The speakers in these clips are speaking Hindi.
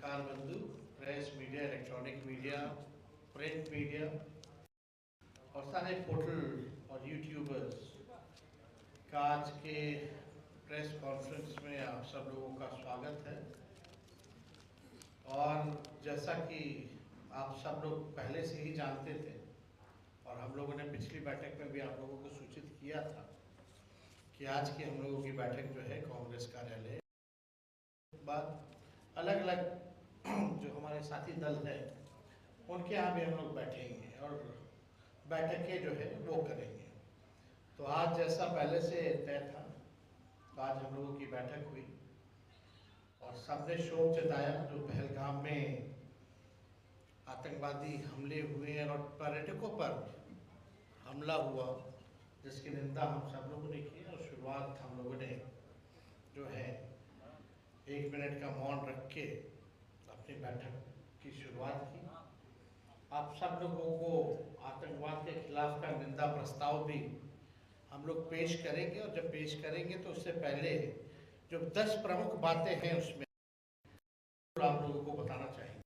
पत्रकार बंधु, press media, electronic media, print media और सारे पोर्टल और यूट्यूबर्स का आज के प्रेस कॉन्फ्रेंस में आप सब लोगों का स्वागत है। और जैसा कि आप सब लोग पहले से ही जानते थे और हम लोगों ने पिछली बैठक में भी आप लोगों को सूचित किया था कि आज की हम लोगों की बैठक जो है कांग्रेस कार्यालय बाद अलग अलग जो हमारे साथी दल है उनके यहाँ भी हम लोग बैठेंगे और बैठकें जो है वो करेंगे। तो आज जैसा पहले से तय था तो आज हम लोगों की बैठक हुई और सबने शोक जताया जो पहलगाम में आतंकवादी हमले हुए और पर्यटकों पर हमला हुआ, जिसकी निंदा हम सब लोगों ने की और शुरुआत हम लोगों ने जो है 1 मिनट का मौन रख के अपनी बैठक की शुरुआत की। आप सब लोगों को आतंकवाद के खिलाफ का निंदा प्रस्ताव भी हम लोग पेश करेंगे और जब पेश करेंगे तो उससे पहले जो 10 प्रमुख बातें हैं उसमें आप लोगों को बताना चाहिए।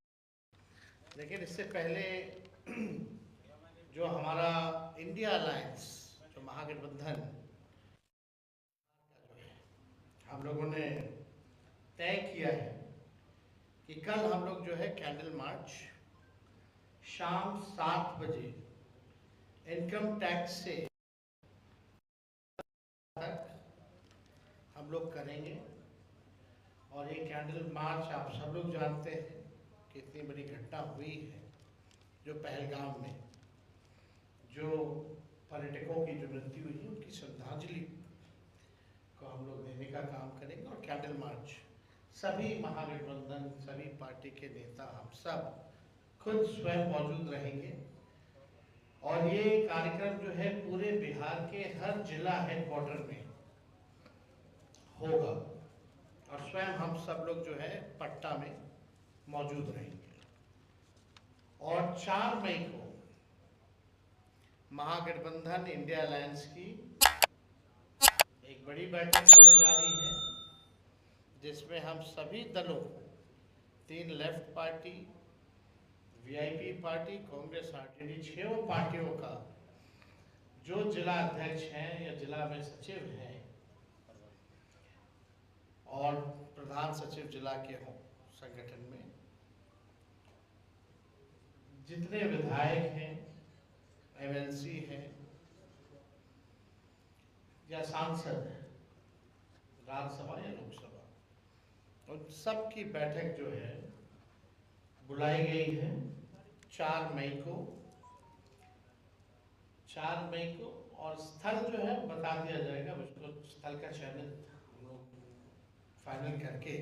लेकिन इससे पहले जो हमारा इंडिया अलायंस जो महागठबंधन हम लोगों ने तय किया है कि कल हम लोग जो है कैंडल मार्च शाम 7 बजे इनकम टैक्स से तक हम लोग करेंगे। और ये कैंडल मार्च आप सब लोग जानते हैं कि इतनी बड़ी घटना हुई है जो पहलगाम में जो पर्यटकों की जो मृत्यु हुई उनकी श्रद्धांजलि को हम लोग देने का काम करेंगे। और कैंडल मार्च सभी महागठबंधन सभी पार्टी के नेता हम सब खुद स्वयं मौजूद रहेंगे और ये कार्यक्रम जो है पूरे बिहार के हर जिला हेडक्वार्टर में होगा और स्वयं हम सब लोग जो है पटना में मौजूद रहेंगे। और 4 मई को महागठबंधन इंडिया अलायंस की एक बड़ी बैठक होने जा रही है जिसमें हम सभी दलों 3 left party, VIP party, Congress RJD 6 पार्टियों का जो जिला अध्यक्ष हैं या जिला में सचिव हैं और प्रधान सचिव जिला के हों संगठन में, जितने विधायक हैं, एमएलसी हैं या सांसद हैं राज्यसभा या लोकसभा, उन सब की बैठक जो है बुलाई गई है 4 मई को। 4 मई को और स्थल जो है बता दिया जाएगा, उसको स्थल का चयन हम लोग फाइनल करके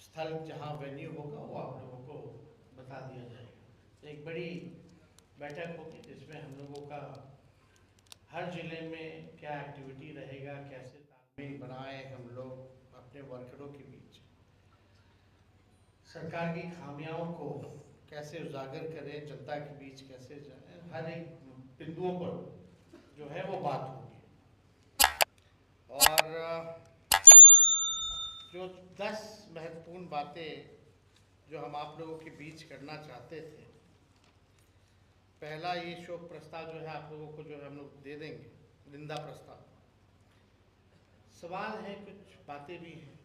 स्थल जहां वेन्यू होगा वो आप लोगों को बता दिया जाएगा। तो एक बड़ी बैठक होगी जिसमें हम लोगों का हर जिले में क्या एक्टिविटी रहेगा, कैसे तालमेल बनाए हम लोग अपने वर्करों के बीच, सरकार की खामियों को कैसे उजागर करें, जनता के बीच कैसे जाए, हर एक बिंदुओं पर जो है वो बात होगी। और जो 10 महत्वपूर्ण बातें जो हम आप लोगों के बीच करना चाहते थे, पहला ये शोक प्रस्ताव जो है आप लोगों को जो है हम लोग दे देंगे, निंदा प्रस्ताव। सवाल है, कुछ बातें भी हैं।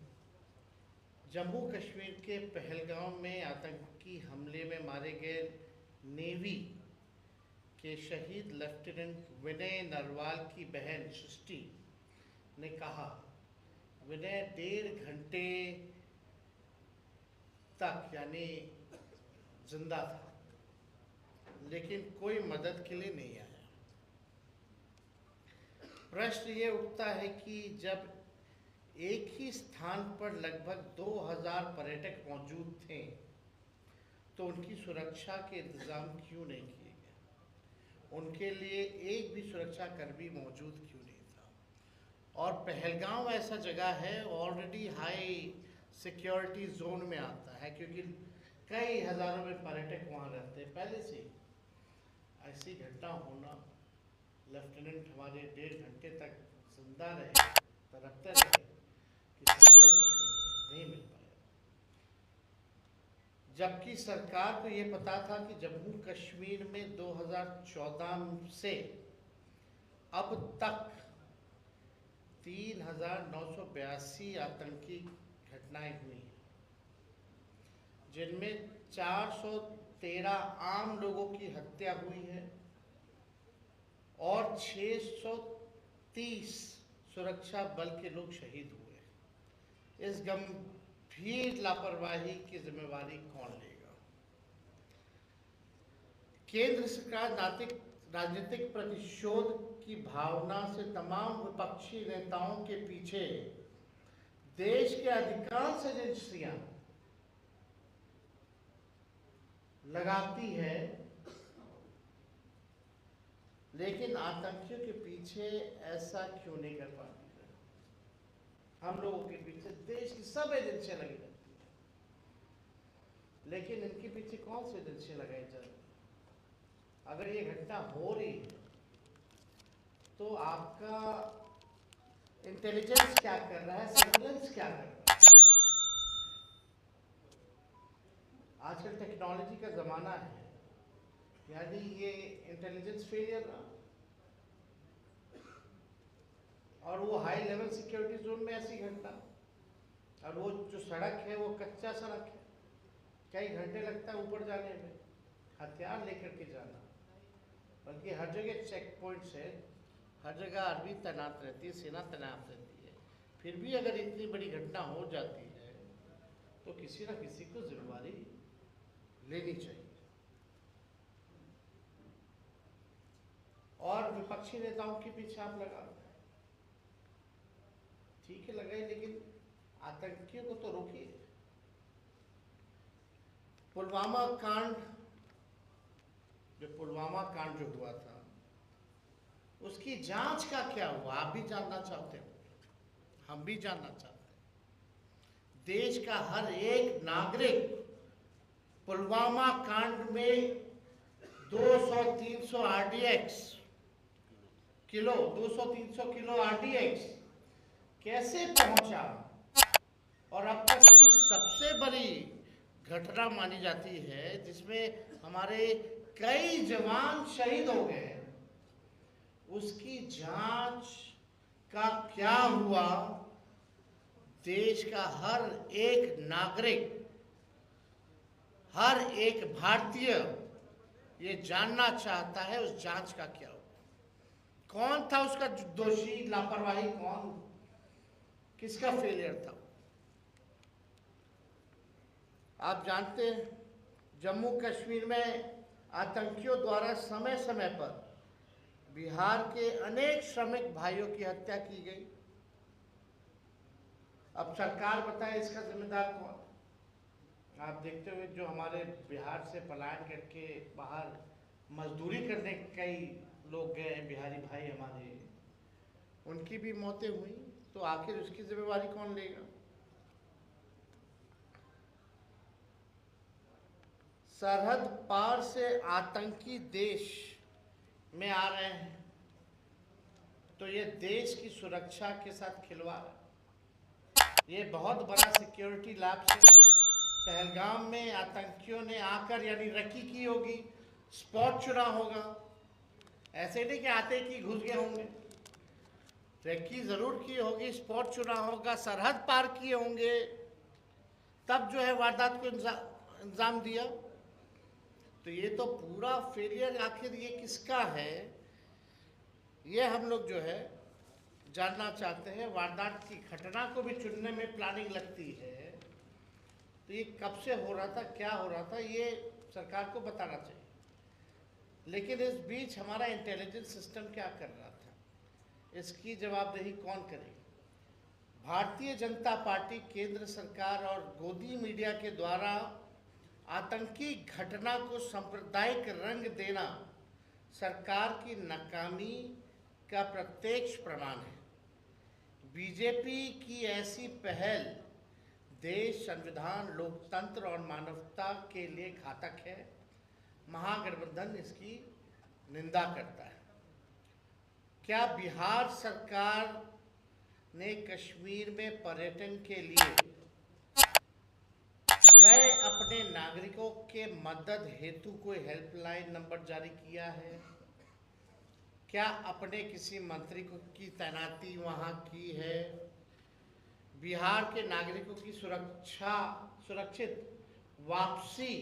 जम्मू कश्मीर के पहलगाम में आतंकी हमले में मारे गए नेवी के शहीद लेफ्टिनेंट विनय नरवाल की बहन सृष्टि ने कहा, विनय 1.5 घंटे तक यानी जिंदा था लेकिन कोई मदद के लिए नहीं आया। प्रश्न ये उठता है कि जब एक ही स्थान पर लगभग 2000 पर्यटक मौजूद थे तो उनकी सुरक्षा के इंतजाम क्यों नहीं किए गए, उनके लिए एक भी सुरक्षा कर्मी मौजूद क्यों नहीं था। और पहलगाम ऐसा जगह है ऑलरेडी हाई सिक्योरिटी जोन में आता है क्योंकि कई हजारों में पर्यटक वहाँ रहते हैं पहले से। ऐसी घटना होना, लेफ्टिनेंट हमारे 1.5 घंटे तक जिंदा रहे, तड़पते रहे कि सहयोग कुछ नहीं मिल पाया। जबकि सरकार को ये पता था कि जम्मू कश्मीर में 2014 से अब तक 3,982 आतंकी घटनाएं हुई हैं, जिनमें 413 आम लोगों की हत्या हुई है और 630 सुरक्षा बल के लोग शहीद हुए। इस गंभीर लापरवाही की जिम्मेवारी कौन लेगा? केंद्र सरकार राजनीतिक प्रतिशोध की भावना से तमाम विपक्षी नेताओं के पीछे देश के अधिकांश एजेंसियां लगाती है, लेकिन आतंकियों के पीछे ऐसा क्यों नहीं कर पाती है? हम लोगों के पीछे देश की सब एजेंसियां लगी रहती है, लेकिन इनके पीछे कौन सी एजेंसियां लगाई जा रही? अगर ये घटना हो रही है तो आपका इंटेलिजेंस क्या कर रहा है, सर्विलेंस क्या कर रहा है? आजकल टेक्नोलॉजी का जमाना है, यानी ये इंटेलिजेंस फेलियर ना, और वो हाई लेवल सिक्योरिटी जोन में ऐसी घटना, और वो जो सड़क है वो कच्चा सड़क है, कई घंटे लगता है ऊपर जाने में, हथियार लेकर के जाना, बल्कि हर जगह चेक पॉइंट्स है, हर जगह आर्मी तैनात रहती है, सेना तैनात रहती है। फिर भी अगर इतनी बड़ी घटना हो जाती है तो किसी न किसी को जिम्मेवारी लेनी चाहिए। और विपक्षी नेताओं के पीछे आप लगा, ठीक है लगाए, लेकिन आतंकियों को तो रोकिए। पुलवामा कांड जो हुआ था, उसकी जांच का क्या हुआ? आप भी जानना चाहते हो, हम भी जानना चाहते हैं। देश का हर एक नागरिक पुलवामा कांड में 200-300 RDX किलो 200-300 किलो RDX कैसे पहुंचा, और अब तक की सबसे बड़ी घटना मानी जाती है जिसमें हमारे कई जवान शहीद हो गए, उसकी जांच का क्या हुआ? देश का हर एक नागरिक, हर एक भारतीय ये जानना चाहता है उस जांच का क्या हुआ, कौन था उसका दोषी, लापरवाही कौन, किसका फेलियर था? आप जानते हैं जम्मू कश्मीर में आतंकियों द्वारा समय समय पर बिहार के अनेक श्रमिक भाइयों की हत्या की गई। अब सरकार बताए इसका जिम्मेदार कौन? आप देखते हुए जो हमारे बिहार से पलायन करके बाहर मजदूरी करने कई लोग गए हैं, बिहारी भाई हमारे, उनकी भी मौतें हुई, तो आखिर उसकी जिम्मेवारी कौन लेगा? सरहद पार से आतंकी देश में आ रहे हैं तो ये देश की सुरक्षा के साथ खिलवाड़ है। ये बहुत बड़ा सिक्योरिटी लैप्स है। पहलगाम में आतंकियों ने आकर यानी रकी की होगी, स्पॉट चुना होगा, ऐसे नहीं कि आते कि घुस गए होंगे, रेकी जरूर की होगी, स्पॉट चुना होगा, सरहद पार किए होंगे, तब जो है वारदात को इंजाम दिया। तो ये तो पूरा फेलियर आखिर ये किसका है, ये हम लोग जो है जानना चाहते हैं। वारदात की घटना को भी चुनने में प्लानिंग लगती है, तो ये कब से हो रहा था, क्या हो रहा था, ये सरकार को बताना चाहिए। लेकिन इस बीच हमारा इंटेलिजेंस सिस्टम क्या कर रहा था, इसकी जवाबदेही कौन करेगा? भारतीय जनता पार्टी, केंद्र सरकार और गोदी मीडिया के द्वारा आतंकी घटना को सांप्रदायिक रंग देना सरकार की नाकामी का प्रत्यक्ष प्रमाण है। बीजेपी की ऐसी पहल देश, संविधान, लोकतंत्र और मानवता के लिए घातक है। महागठबंधन इसकी निंदा करता है। क्या बिहार सरकार ने कश्मीर में पर्यटन के लिए गए अपने नागरिकों के मदद हेतु कोई हेल्पलाइन नंबर जारी किया है? क्या अपने किसी मंत्री को की तैनाती वहां की है? बिहार के नागरिकों की सुरक्षित वापसी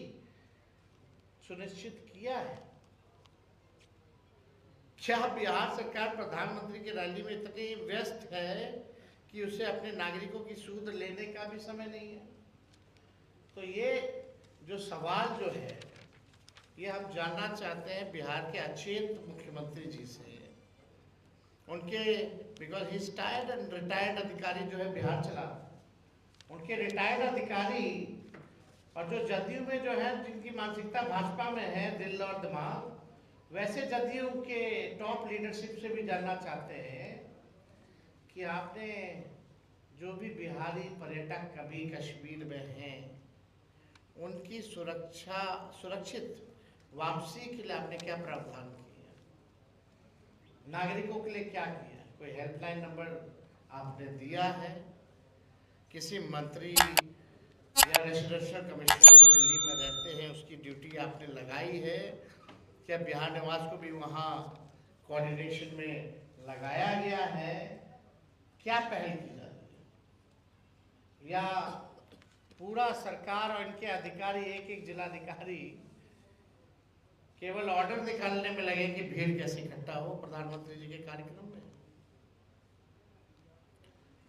सुनिश्चित किया है? क्या बिहार सरकार प्रधानमंत्री की रैली में इतनी व्यस्त है कि उसे अपने नागरिकों की सूद लेने का भी समय नहीं है? तो ये जो सवाल जो है ये हम जानना चाहते हैं बिहार के अचेत मुख्यमंत्री जी से। उनके because he tired and retired अधिकारी जो है बिहार चला, उनके रिटायर्ड अधिकारी और जो जदयू में जो है जिनकी मानसिकता भाजपा में है दिल और दिमाग, वैसे जदयू के टॉप लीडरशिप से भी जानना चाहते हैं कि आपने जो भी बिहारी पर्यटक कभी कश्मीर में हैं उनकी सुरक्षित वापसी के लिए आपने क्या प्रावधान किया, नागरिकों के लिए क्या किया? कोई हेल्पलाइन नंबर आपने दिया है? किसी मंत्री या रेजिडेंशियल कमिश्नर जो दिल्ली में रहते हैं उसकी ड्यूटी आपने लगाई है? क्या बिहार निवास को भी वहाँ कोऑर्डिनेशन में लगाया गया है? क्या पहल की जा रही है? या पूरा सरकार और इनके अधिकारी एक जिलाधिकारी केवल ऑर्डर निकालने में लगे कि भीड़ कैसे इकट्ठा हो प्रधानमंत्री जी के कार्यक्रम में?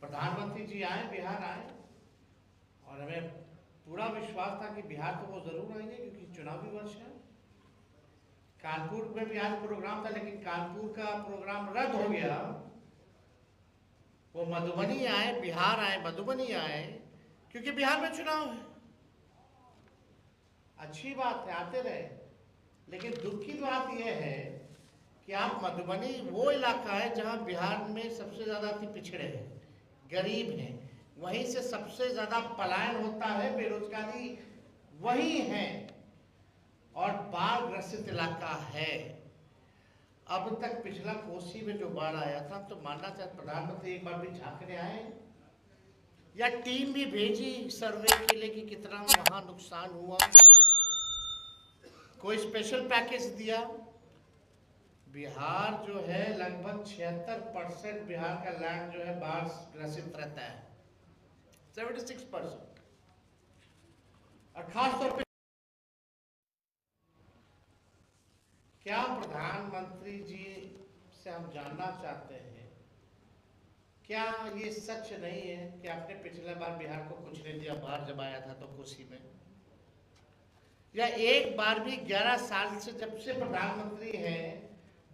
प्रधानमंत्री जी आए, बिहार आए, और हमें पूरा विश्वास था कि बिहार तो वो जरूर आएंगे क्योंकि चुनावी वर्ष है। कानपुर में भी आज प्रोग्राम था लेकिन कानपुर का प्रोग्राम रद्द हो गया। वो मधुबनी आए, बिहार आए, मधुबनी आए क्योंकि बिहार में चुनाव है। अच्छी बात है, आते रहे, लेकिन दुख की बात यह है कि आप मधुबनी वो इलाका है जहां बिहार में सबसे ज्यादा पिछड़े हैं, गरीब हैं, वहीं से सबसे ज्यादा पलायन होता है, बेरोजगारी वही है और बाढ़ ग्रसित इलाका है। अब तक पिछला कोसी में जो बाढ़ आया था तो मानना चाहते प्रधानमंत्री एक बार भी झांकने आए या टीम भी भेजी सर्वे के लिए कि कितना वहां नुकसान हुआ? कोई स्पेशल पैकेज दिया? बिहार जो है लगभग 76% बिहार का लैंड जो है बाढ़ ग्रसित रहता है, 76%। और खास तौर पे क्या प्रधानमंत्री जी से हम जानना चाहते हैं, क्या ये सच नहीं है कि आपने पिछले बार बिहार को कुछ नहीं दिया बाढ़ जब आया था तो कोसी में? या एक बार भी 11 साल से जब से प्रधानमंत्री हैं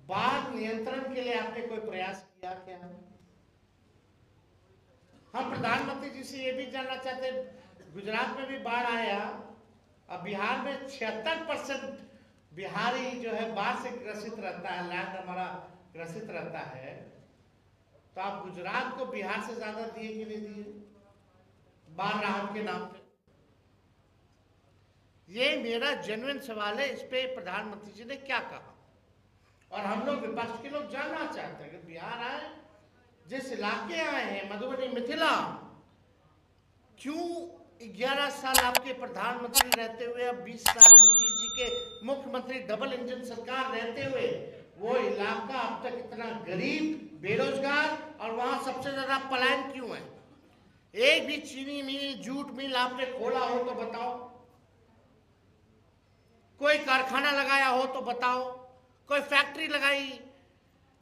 बाढ़ नियंत्रण के लिए आपने कोई प्रयास किया क्या? हम प्रधानमंत्री जी से ये भी जानना चाहते हैं, गुजरात में भी बाढ़ आया, अब बिहार में 76% बिहारी जो है बाढ़ से ग्रसित रहता है, लैंड हमारा ग्रसित रहता है, तो आप गुजरात को बिहार से ज्यादा दिए कि नहीं दिए बाढ़ राहत के नाम पे? ये मेरा जेन्युइन सवाल है। इस पे प्रधानमंत्री जी ने क्या कहा? और हम लोग विपक्ष के लोग जानना चाहते हैं कि बिहार आए, जिस इलाके आए हैं मधुबनी मिथिला, क्यों 11 साल आपके प्रधानमंत्री रहते हुए, अब 20 साल नीतीश जी के मुख्यमंत्री डबल इंजन सरकार रहते हुए वो इलाका अब तक इतना गरीब, बेरोजगार और वहां सबसे ज्यादा पलायन क्यों है? एक भी चीनी मिल, जूट मिल आपने खोला हो तो बताओ, कोई कारखाना लगाया हो तो बताओ, कोई फैक्ट्री लगाई,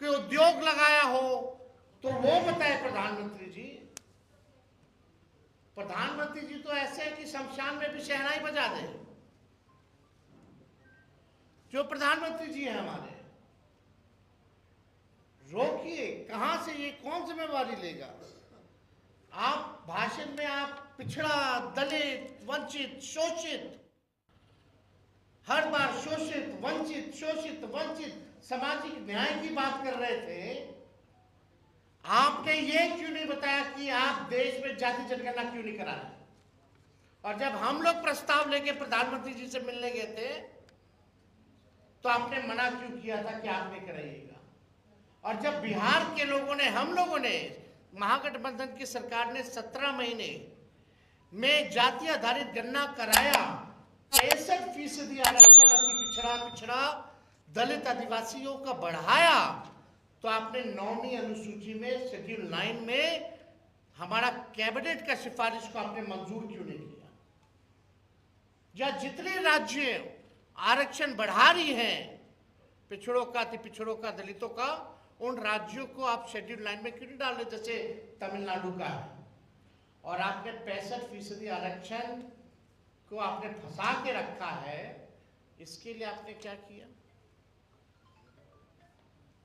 कोई उद्योग लगाया हो तो वो बताए प्रधानमंत्री जी। प्रधानमंत्री जी तो ऐसे है कि शमशान में भी शहनाई बजा दे। जो प्रधानमंत्री जी है हमारे, रोकिए, कहां से ये कौन जिम्मेवारी लेगा? आप भाषण में आप पिछड़ा, दलित, वंचित, शोषित, हर बार शोषित, वंचित सामाजिक न्याय की बात कर रहे थे। आपने ये क्यों नहीं बताया कि आप देश में जाति जनगणना क्यों नहीं करा रहे? और जब हम लोग प्रस्ताव लेके प्रधानमंत्री जी से मिलने गए थे तो आपने मना क्यों किया था कि आप नहीं कराइएगा? और जब बिहार के लोगों ने, हम लोगों ने, महागठबंधन की सरकार ने 17 महीने में जाति आधारित गणना कराया 65% आरक्षण अति पिछड़ा दलित आदिवासियों का बढ़ाया, तो आपने 9वीं अनुसूची में शेड्यूल 9 में हमारा कैबिनेट का सिफारिश को आपने मंजूर क्यों नहीं किया? या जितने राज्य आरक्षण बढ़ा रही हैं पिछड़ों का, अति पिछड़ों का, दलितों का, उन राज्यों को आप शेड्यूल 9 में क्यों नहीं डाल रहे? जैसे तमिलनाडु का है। और आपने 65% आरक्षण को आपने फंसा के रखा है, इसके लिए आपने क्या किया?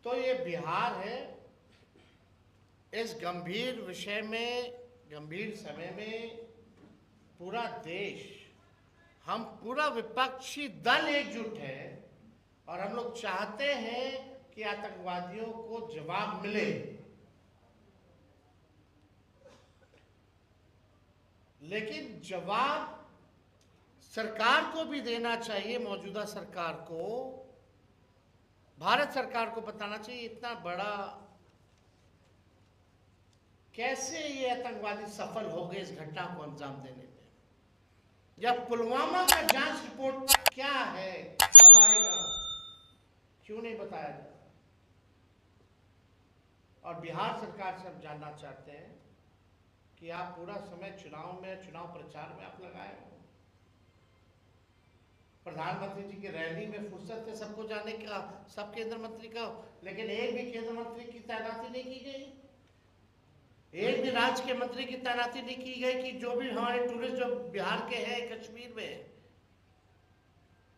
तो ये बिहार है, इस गंभीर विषय में, गंभीर समय में पूरा देश, हम पूरा विपक्षी दल एकजुट है और हम लोग चाहते हैं कि आतंकवादियों को जवाब मिले। लेकिन जवाब सरकार को भी देना चाहिए, मौजूदा सरकार को, भारत सरकार को बताना चाहिए इतना बड़ा कैसे ये आतंकवादी सफल हो गए इस घटना को अंजाम देने में। या पुलवामा का जांच रिपोर्ट क्या है, कब आएगा, क्यों नहीं बताया जाता? और बिहार सरकार से हम जानना चाहते हैं कि आप पूरा समय चुनाव में, चुनाव प्रचार में आप लगाए हो। प्रधानमंत्री जी की रैली में फुर्सत है सबको जाने का, सब केंद्र मंत्री का, लेकिन एक भी केंद्र मंत्री की तैनाती नहीं की गई, एक भी राज्य के मंत्री की तैनाती नहीं की गई कि जो भी हमारे टूरिस्ट जो बिहार के हैं, कश्मीर में,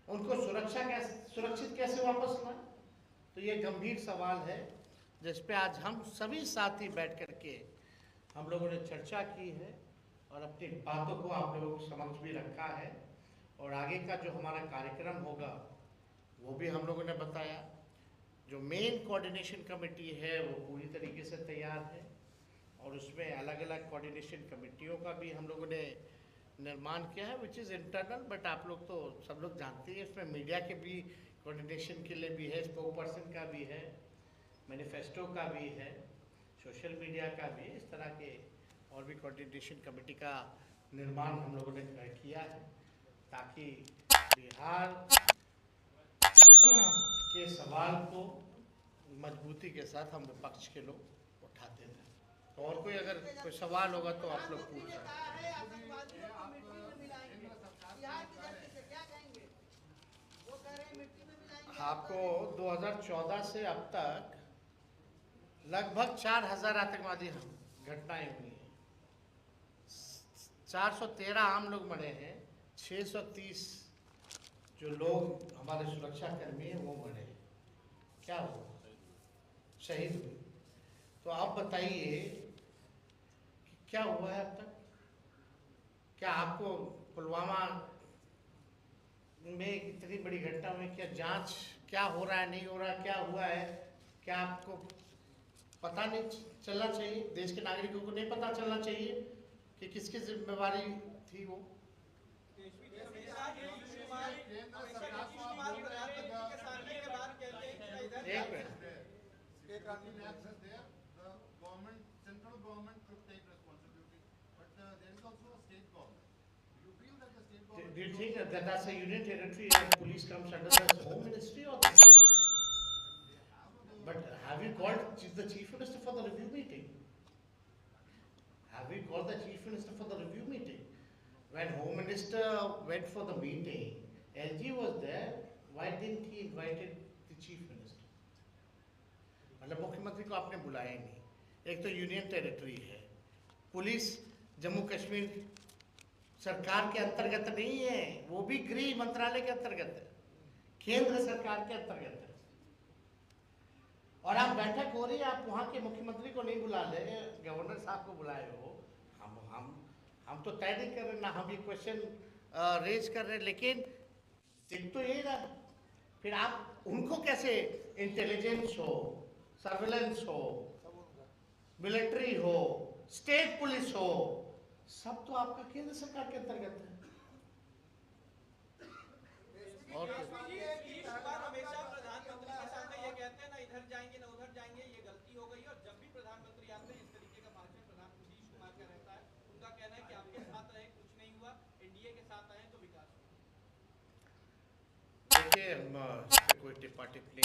उनको सुरक्षित कैसे वापस लाए? तो ये गंभीर सवाल है जिस पे आज हम सभी साथी बैठ करके हम लोगों ने चर्चा की है और अपनी बातों को आप लोगों के समक्ष भी रखा है। और आगे का जो हमारा कार्यक्रम होगा वो भी हम लोगों ने बताया। जो मेन कोऑर्डिनेशन कमेटी है वो पूरी तरीके से तैयार है और उसमें अलग अलग कोऑर्डिनेशन कमेटियों का भी हम लोगों ने निर्माण किया है, विच इज़ इंटरनल, बट आप लोग तो सब लोग जानते हैं इसमें मीडिया के भी कोऑर्डिनेशन के लिए भी है, स्पोक पर्सन का भी है, मैनिफेस्टो का भी है, सोशल मीडिया का भी है, इस तरह के और भी कोऑर्डिनेशन कमेटी का निर्माण हम लोगों ने किया है ताकि बिहार के सवाल को मजबूती के साथ हम विपक्ष के लोग उठाते हैं। तो और कोई अगर कोई सवाल होगा तो आप लोग पूछ सकते हैं। आपको 2014 से अब तक लगभग 4000 आतंकवादी घटनाएं हुई हैं, 413 आम लोग मरे हैं, 630 जो लोग हमारे सुरक्षा कर्मी हैं वो मरे। क्या हुआ? शहीद हुए। तो आप बताइए कि क्या हुआ है अब तक? क्या आपको पुलवामा में इतनी बड़ी घटना हुई, क्या जांच क्या हो रहा है, नहीं हो रहा है, क्या हुआ है, क्या आपको पता नहीं चलना चाहिए? देश के नागरिकों को नहीं पता चलना चाहिए कि किसकी जिम्मेवारी थी वो? एक minute, do you think that that's a union territory and police comes under the Home Ministry or the state? But have you called the Chief Minister for the review meeting? Have you called the Chief Minister for the review meeting? When Home Minister went for the meeting, LG was there. Why didn't he invited the Chief Minister? मतलब मुख्यमंत्री को आपने बुलाया ही नहीं। एक तो यूनियन टेरिटरी है, पुलिस जम्मू कश्मीर सरकार के अंतर्गत नहीं है, वो भी गृह मंत्रालय के अंतर्गत है, केंद्र सरकार के अंतर्गत है। और आप बैठक हो रही है, आप वहाँ के मुख्यमंत्री को नहीं बुला ले, गवर्नर साहब को बुलाए हो। हम तो तय नहीं कर रहे ना, हम ये क्वेश्चन रेज कर रहे हैं, लेकिन एक तो यही रहा। फिर आप उनको कैसे इंटेलिजेंस हो, सर्वेलेंस हो, मिलिट्री हो, स्टेट पुलिस हो, सब तो आपका केंद्र सरकार के अंतर्गत है। और हमेशा प्रधानमंत्री के सामने ये कहते हैं ना इधर जाएंगे ना उधर जाएंगे, ये गलती हो गई। और जब भी प्रधानमंत्री आते हैं इस तरीके का भाषण प्रधानमंत्री नीतीश कुमार का रहता है, उनका कहना है कि आपके साथ रहे कुछ नहीं हुआ, एनडीए के साथ आए तो विकास हुआ। देखिए, हम इस पे कोई टिप्पा टिप्पणी,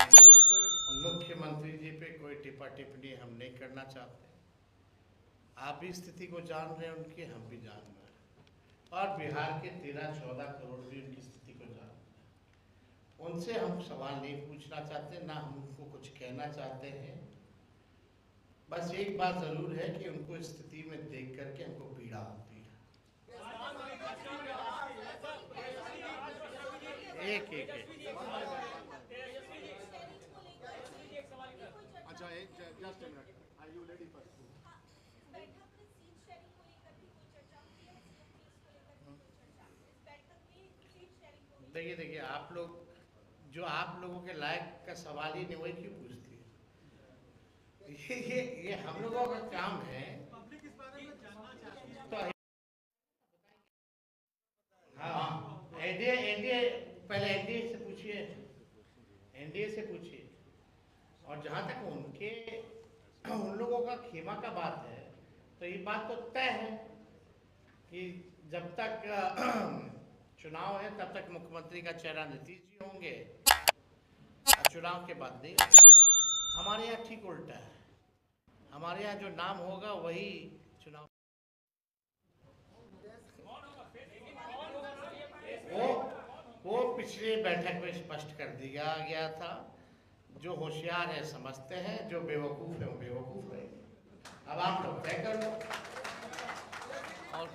मुख्यमंत्री जी पे कोई टिप्पा टिप्पणी हम नहीं करना चाहते। आप भी स्थिति को जान रहे हैं उनकी, हम भी जान रहे हैं, और बिहार के 13-14 करोड़ भी उनकी स्थिति को जान रहे हैं। उनसे हम सवाल नहीं पूछना चाहते, ना हम उनको कुछ कहना चाहते हैं। बस एक बात जरूर है कि उनको स्थिति में देख करके हमको पीड़ा होती है। एक एक अच्छा, just minute, are you ready first? देखिए, आप लोग जो आप लोगों के लायक का सवाल ही नहीं, वही क्यों पूछती है? ये हम लोगों का काम है। पब्लिक इस बारे में जानना चाहती है। तो हाँ, एनडीए पहले एनडीए से पूछिए, एनडीए से पूछिए। और जहाँ तक उन लोगों का खेमा का बात है, तो ये बात तो तय है कि जब तक चुनाव है तब तक मुख्यमंत्री का चेहरा नीतीश जी होंगे, और चुनाव के बाद नहीं। हमारे यहाँ ठीक उल्टा है, हमारे यहाँ जो नाम होगा वही चुनाव। वो पिछले बैठक में स्पष्ट कर दिया गया था। जो होशियार है समझते हैं, जो बेवकूफ़ है वो बेवकूफ़ है। अब आप लोग तय कर लो। और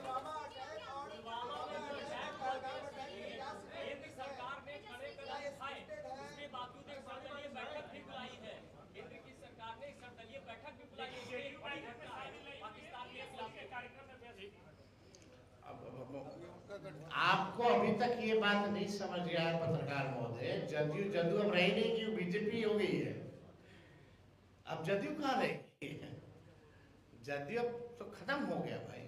आपको अभी तक ये बात नहीं समझ गया है पत्रकार महोदय, जदयू अब रही नहीं, क्यों बीजेपी हो गई है। अब जदयू कहाँ रही है? जदयू अब तो खत्म हो गया भाई।